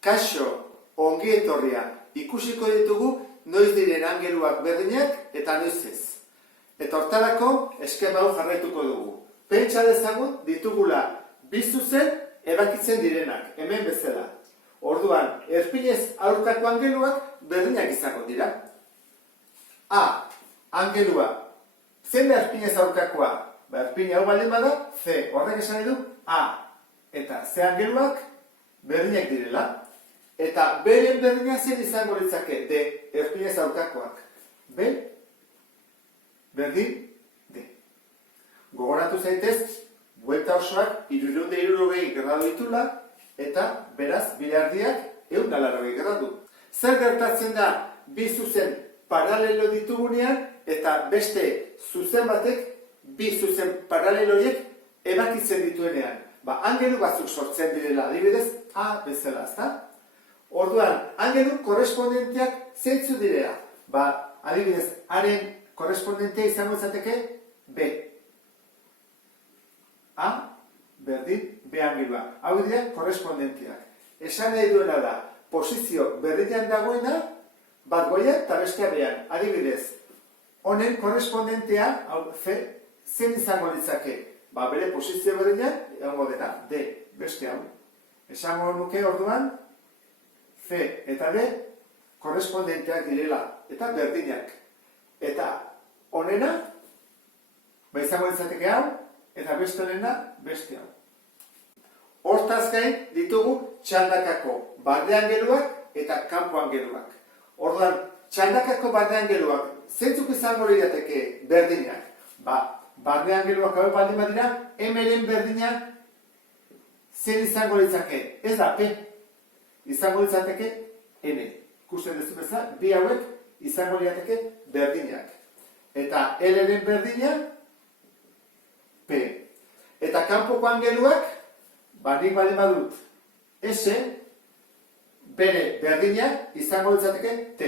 kaixo, ongi etorria, ikusiko ditugu noiz diren angeluak berdinak eta noiz ez. Eta hortarako eskema hau jarraituko dugu. Pentsa dezagun ditugula bi zuzen erakitzen direnak, hemen bezala. Orduan, erpinez aurkako angeluak berdinak izango dira. A. Angelua. Zein da erpinez aurkakoa? Erpin hau baldin bada, C. Horrek esan nahi du A. Eta C angeluak berdinak direla. Eta beren berdinak zen izango litzake D. Erpinez aurkakoak. B. Berdin D. Gogoratu zaitez, buelta osoak 360 gradu ditula, eta beraz, bilardiak 180 gradu. Zer gertatzen da bi zuzen paralelo ditugunean, eta beste zuzen batek bi zuzen paraleloiek ebakitzen dituenean. Angelu batzuk sortzen direla, adibidez, A bezala, ezta? Orduan, angelu korrespondenteak zeintzu direa. Adibidez, haren korrespondentea izango izateke B. A, berdin, B angelua. Hau dira korrespondenteak. Esan nahi duena da, posizio berdinean dagoena, bat goian eta bestea behan. Adibidez, honen korrespondentea, hau C, zen izango litzake. Bere posizio berdinean, egongo dena, D, beste hau. Esango nuke orduan, C eta D korrespondenteak direla, eta berdinak. Eta honena, izango litzateke hau, eta beste honena, beste hau. Hortaz gain ditugu txandakako barne angeluak eta kanpo angeluak. Orduan, txandakako barne angeluak zeintzuk izango lirateke berdinak? Barne angeluak hau baldin badira, M-ren berdinak zen izango litzake? Ez da P. Izango litzateke N. Ikusten duzu bezala, bi hauek izango lirateke berdinak. Eta L-ren berdinak P. Eta kanpoko angeluak, nik baldin badut S, bere berdinak izango litzateke T.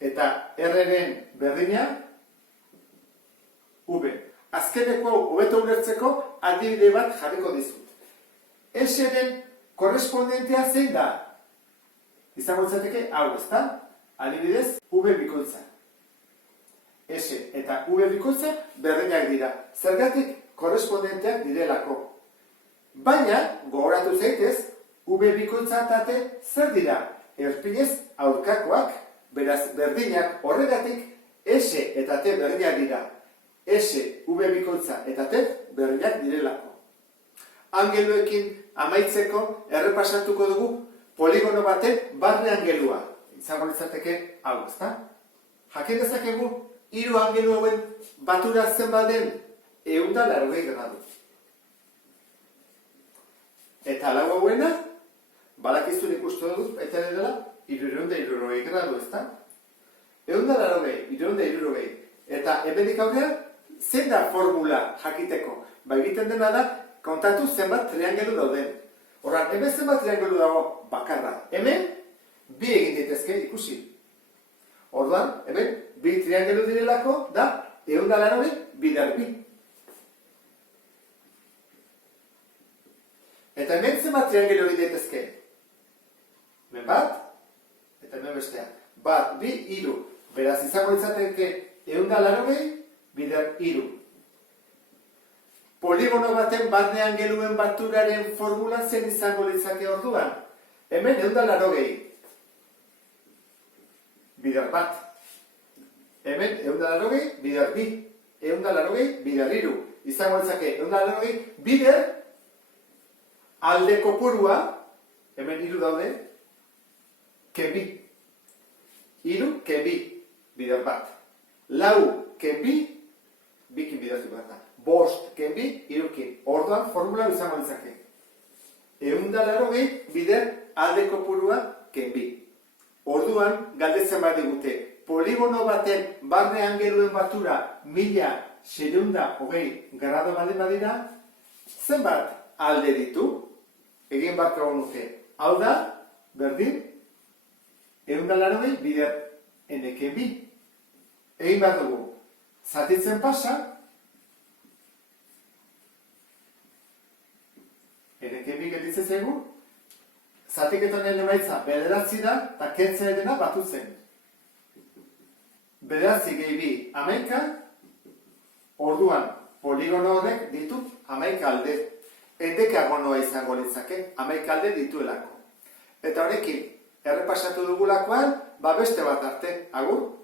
Eta R-ren berdinak V. Azkeneko hobeto ulertzeko adibide bat jarriko dizut. S-ren korrespondentea zein da? Izango litzateke hau, ezta? Adibidez, V bikoitza. S eta V bikoitza berdinak dira. Zergatik korrespondenteak direlako. Baina, gogoratu zaitez, V bikoitza eta T zer dira? Erpinez aurkakoak, beraz berdinak horregatik S eta T berdinak dira. S, V bikoitza eta T berdinak direlako. Angeluekin amaitzeko errepasatuko dugu poligono baten barne angelua. Izango litzateke hau, ezta? Jakin dezakegu, 3 angelu hauen batura zenbat den 180 gradu. Eta lau hauena, badakizun ikustu dut, baita dela, 360 gradu, ezta? 180, 360. Eta hemendik aurrera, zein da formula jakiteko? Egiten dena da, kontatu zenbat triangelu dauden. Horran, hemen zenbat triangelu dago bakarra. Hemen, bi egin ditezke ikusi. Orduan, hemen, bi triangelu direlako, da, 180 bider bi. Eta hemen zenbat triangelu egin ditezke? Hemen bat, eta hemen bestea. Bat, bi, hiru. Beraz, izango litzateke 180 bider hiru. Poligono baten barne angeluen baturaren formula zen izango litzake orduan. Hemen 180 bider bat. Hemen 180 bider bi. 180 bider hiru. Izango litzake 180 bider alde kopurua, hemen hiru daude, kebi. Hiru kebi bider bat. Lau kebi, bikin bidertu bat da. Bost kebi, hirukin. Orduan formula izango litzake. 180 bider alde kopurua kebi. Orduan, galdetzen bat digute, poligono baten barne angeluen batura 1620 grado baldin badira, zenbat alde ditu? Egin bat egon nuke. Hau da, berdin, 180 bider NKB. Egin bat dugu, zatitzen pasa, erekebi gelditzen zaigu, zatiketaren emaitza bederatzi da, eta kentzen dena batutzen. Bederatzi gehi bi 11, orduan poligono horrek ditut 11 alde. Endekagonoa izango litzake, 11 alde dituelako. Eta horrekin, errepasatu dugulakoan, beste bat arte, agur?